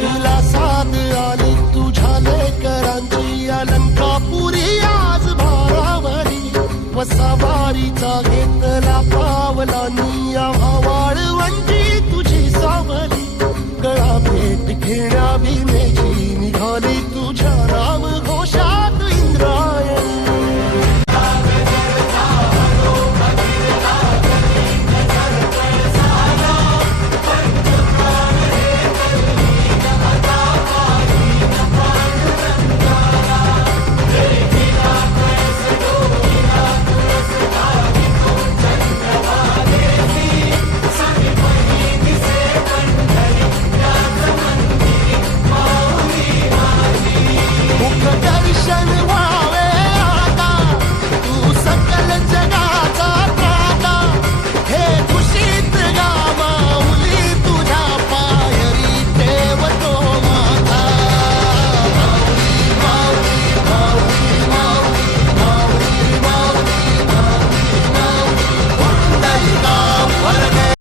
तुला साथ आली तुझ्या लेकरांची अलंकापुरी आज भारावरी वसावारीचा घेतला पावलांनी आव्हा वाळवंटी तुझी सावली गळा भेट घेण्या